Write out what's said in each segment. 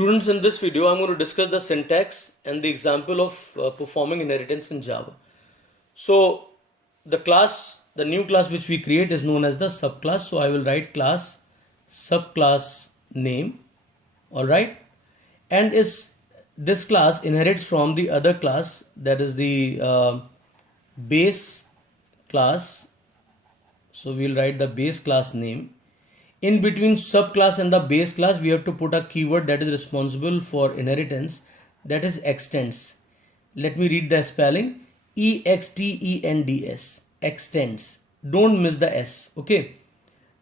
Students, in this video, I'm going to discuss the syntax and the example of performing inheritance in Java. So, the new class which we create is known as the subclass. So, I will write class subclass name, alright, and this class inherits from the other class, that is the base class. So, we will write the base class name. In between subclass and the base class, we have to put a keyword that is responsible for inheritance, that is extends. Let me read the spelling: EXTENDS, extends. Don't miss the S. Okay.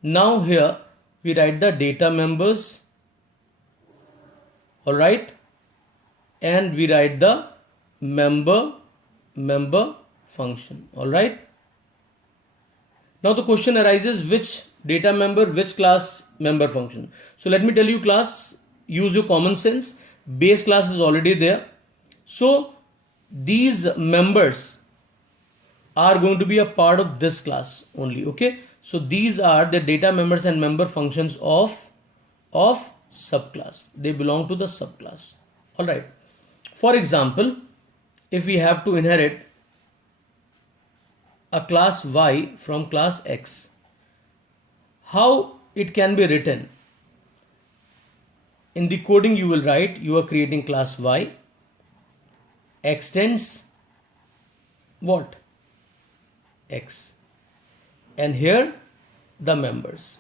Now here we write the data members, alright, and we write the member function, alright. Now the question arises, which data member, which class member function? So let me tell you, class, use your common sense. Base class is already there. So these members are going to be a part of this class only. Okay. So these are the data members and member functions of subclass. They belong to the subclass. Alright. For example, if we have to inherit a class Y from class X, how it can be written? In the coding you will write, you are creating class Y, extends what? X. And here the members,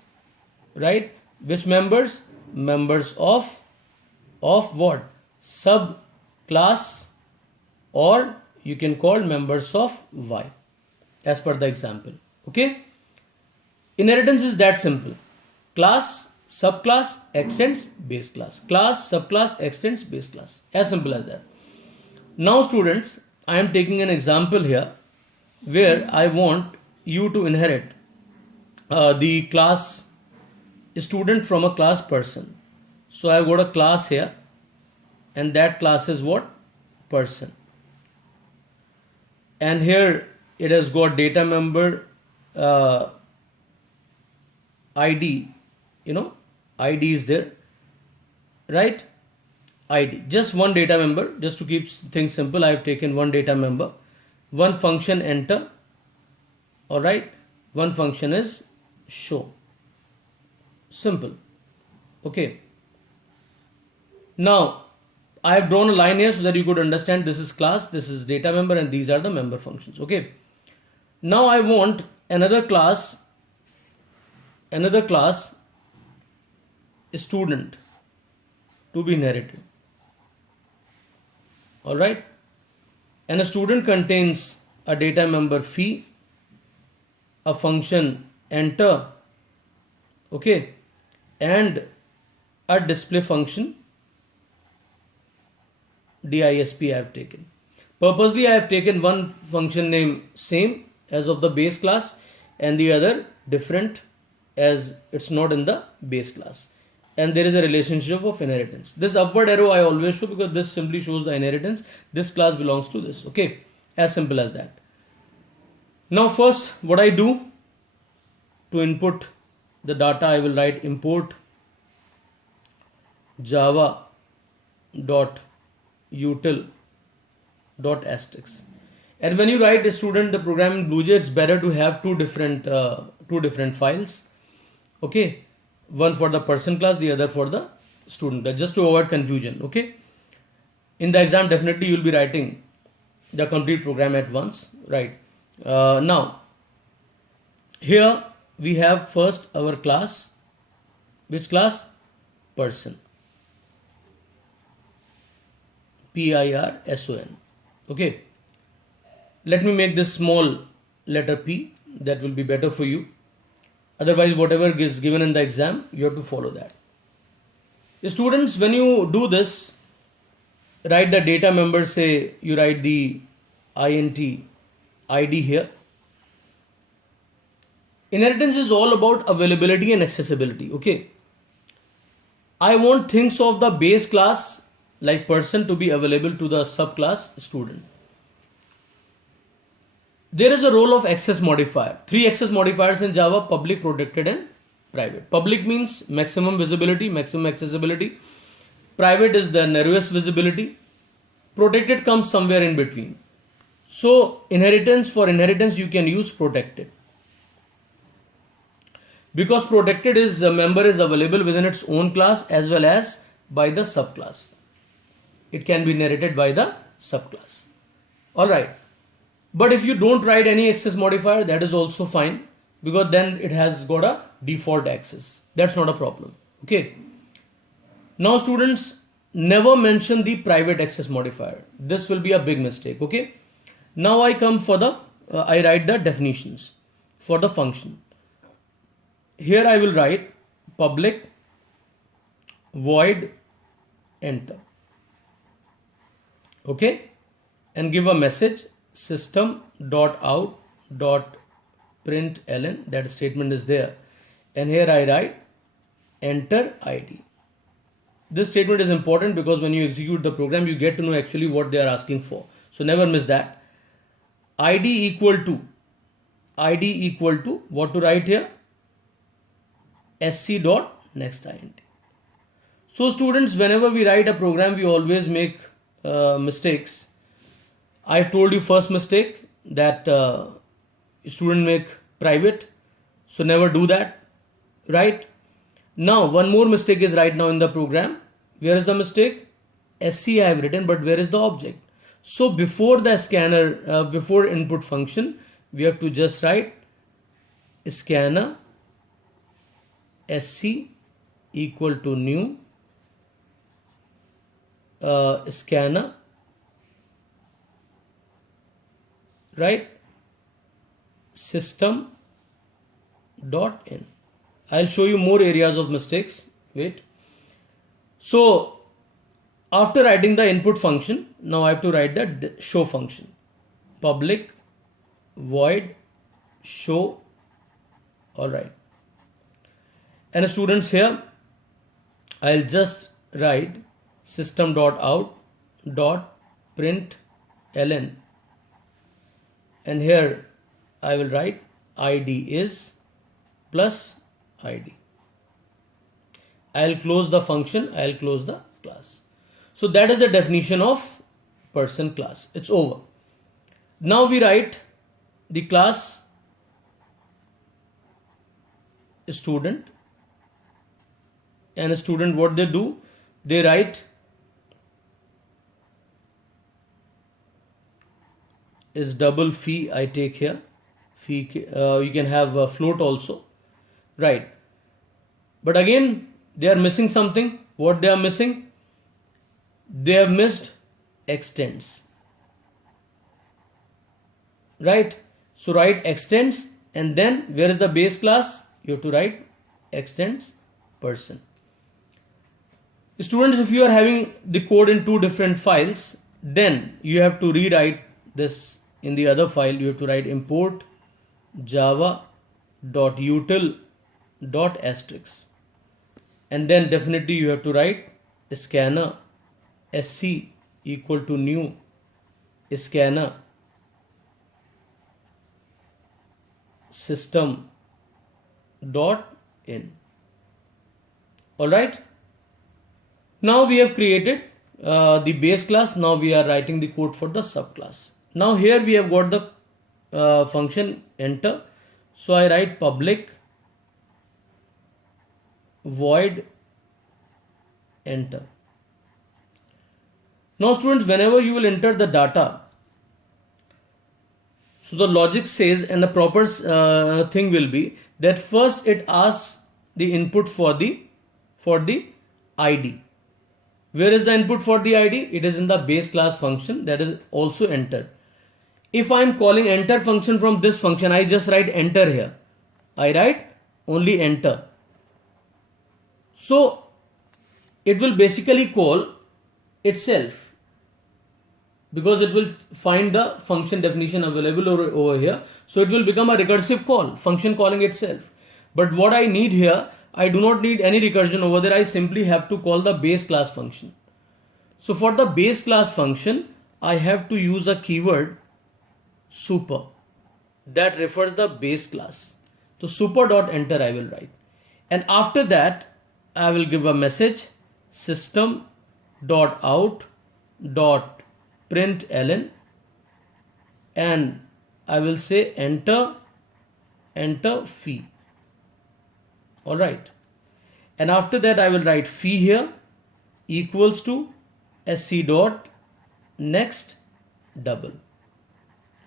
right? Which members? Members of what? Subclass, or you can call members of Y as per the example. Okay. Inheritance is that simple. Class, subclass, extends, base class. Class, subclass, extends, base class. As simple as that. Now students, I am taking an example here where I want you to inherit the class student from a class person. So I have got a class here, and that class is what? Person. And here it has got data member, ID, ID is there, right? ID, just one data member. Just to keep things simple, I have taken one data member, one function enter, alright, one function is show. Simple. Okay. Now I have drawn a line here so that you could understand this is class, this is data member, and these are the member functions. Okay. Now I want another class student to be inherited. Alright. And a student contains a data member phi, a function enter, okay, and a display function disp I have taken. Purposely I have taken one function name same as of the base class and the other different, as it's not in the base class, and there is a relationship of inheritance. This upward arrow I always show because this simply shows the inheritance. This class belongs to this. Okay, as simple as that. Now first, what I do to input the data, I will write import java.util.asterisk. And when you write a student the program in BlueJ, it's better to have two different files. Okay, one for the person class, the other for the student class, just to avoid confusion. Okay, in the exam definitely you will be writing the complete program at once, right? Now here we have first our class. Which class? Person. PIRSON. Okay, let me make this small letter P, that will be better for you. Otherwise, whatever is given in the exam, you have to follow that. Students, when you do this, write the data member, say you write the int ID here. Inheritance is all about availability and accessibility. Okay, I want things of the base class like person to be available to the subclass student. There is a role of access modifier. 3 access modifiers in Java: public, protected, and private. Public means maximum visibility, maximum accessibility. Private is the narrowest visibility. Protected comes somewhere in between. So inheritance, for inheritance you can use protected. Because protected is a member is available within its own class as well as by the subclass. It can be inherited by the subclass. Alright. But if you don't write any access modifier, that is also fine, because then it has got a default access. That's not a problem. Okay. Now students, never mention the private access modifier. This will be a big mistake. Okay. Now I come for the, I write the definitions for the function. Here I will write public void enter. Okay. And give a message system.out.println, that statement is there, and here I write enter ID. This statement is important because when you execute the program you get to know actually what they are asking for, so never miss that. ID equal to what to write here, sc dot next int. So students, whenever we write a program we always make mistakes. I told you first mistake that student make private, so never do that, right? Now one more mistake is right now in the program. Where is the mistake? sc I have written, but where is the object? So before the scanner, before input function, we have to just write scanner sc equal to new scanner, right, system dot in. I'll show you more areas of mistakes. Wait. So after writing the input function, now I have to write the show function. Public void show. All right. And students, here I'll just write system.out.println, and here I will write id is plus id. I'll close the function, I'll close the class. So that is the definition of person class. It's over. Now we write the class student, and a student, what they do, they write is double phi. I take here phi, you can have a float also, right? But again they are missing something. What they are missing? They have missed extends, right? So write extends, and then where is the base class? You have to write extends person. Students, if you are having the code in two different files, then you have to rewrite this in the other file. You have to write import java.util.asterisk, and then definitely you have to write scanner sc equal to new scanner system dot in. All right. Now we have created the base class. Now we are writing the code for the subclass. Now here we have got the function enter. So I write public void enter. Now students, whenever you will enter the data, so the logic says, and the proper thing will be that first it asks the input for the ID. Where is the input for the ID? It is in the base class function, that is also enter. If I am calling enter function from this function, I just write enter here. I write only enter. So it will basically call itself, because it will find the function definition available over here. So it will become a recursive call, function calling itself. But what I need here, I do not need any recursion over there. I simply have to call the base class function. So for the base class function, I have to use a keyword super that refers the base class. So super.enter I will write. And after that, I will give a message system dot out dot println, and I will say enter fee. All right, and after that I will write fee here equals to sc dot next double.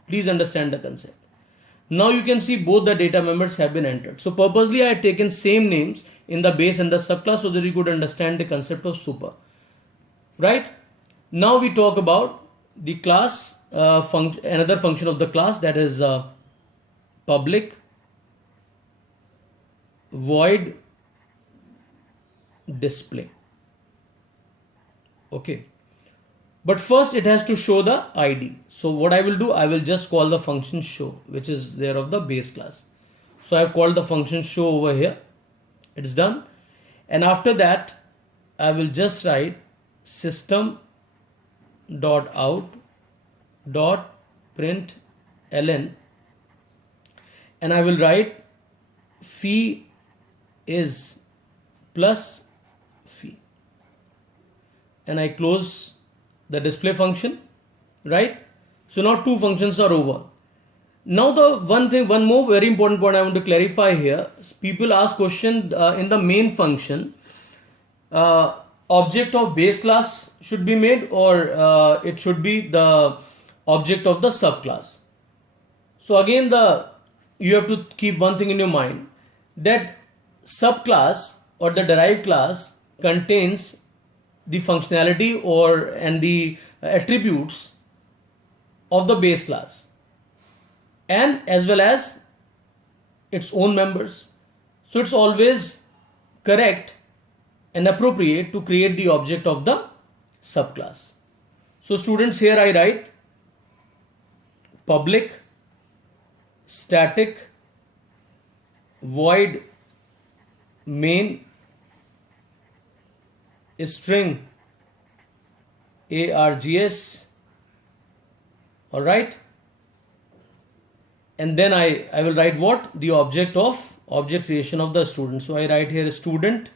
Please understand the concept. Now you can see both the data members have been entered. So purposely I had taken same names in the base and the subclass so that you could understand the concept of super. Right? Now we talk about the class another function of the class, that is public void display. Okay. But first it has to show the ID. So what I will do, I will just call the function show, which is there of the base class. So I have called the function show over here. It's done. And after that, I will just write system dot out dot println, and I will write fee is plus fee, and I close the display function, right? So now two functions are over. Now the one more very important point I want to clarify here. People ask question in the main function, object of base class should be made, or it should be the object of the subclass. So again, you have to keep one thing in your mind, that subclass or the derived class contains the functionality and the attributes of the base class, and as well as its own members. So it's always correct and appropriate to create the object of the subclass. So students, here I write public static void main string args. All right, and then I will write what? The object creation of the student. So I write here student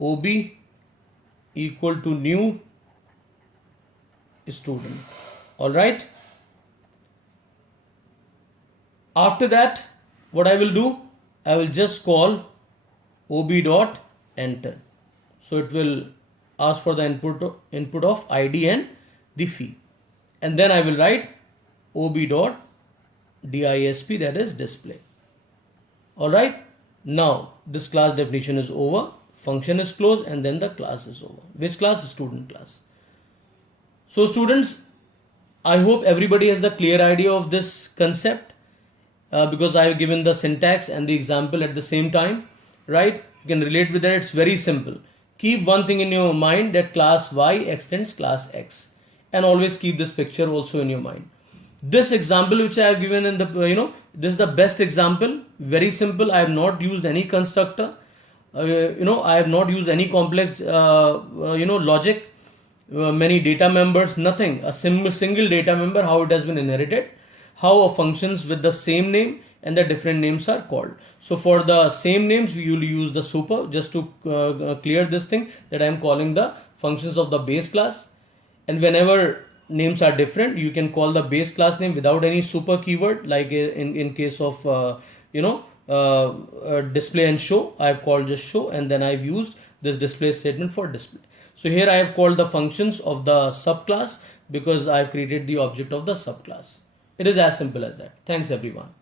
ob equal to new student. All right, after that what I will do, I will just call ob dot enter. So it will ask for the input of ID and the fee, and then I will write ob dot disp, that is display. All right, now this class definition is over, function is closed, and then the class is over. Which class? Student class. So students, I hope everybody has the clear idea of this concept, because I have given the syntax and the example at the same time, right? You can relate with that. It's very simple. Keep one thing in your mind, that class Y extends class X, and always keep this picture also in your mind. This example which I have given in the, this is the best example. Very simple. I have not used any constructor. I have not used any complex, logic, many data members, nothing. A single data member, how it has been inherited, how functions with the same name and the different names are called. So for the same names, we will use the super, just to clear this thing, that I am calling the functions of the base class. And whenever names are different, you can call the base class name without any super keyword, like in case of display and show. I have called just show, and then I have used this display statement for display. So here I have called the functions of the subclass because I have created the object of the subclass. It is as simple as that. Thanks everyone.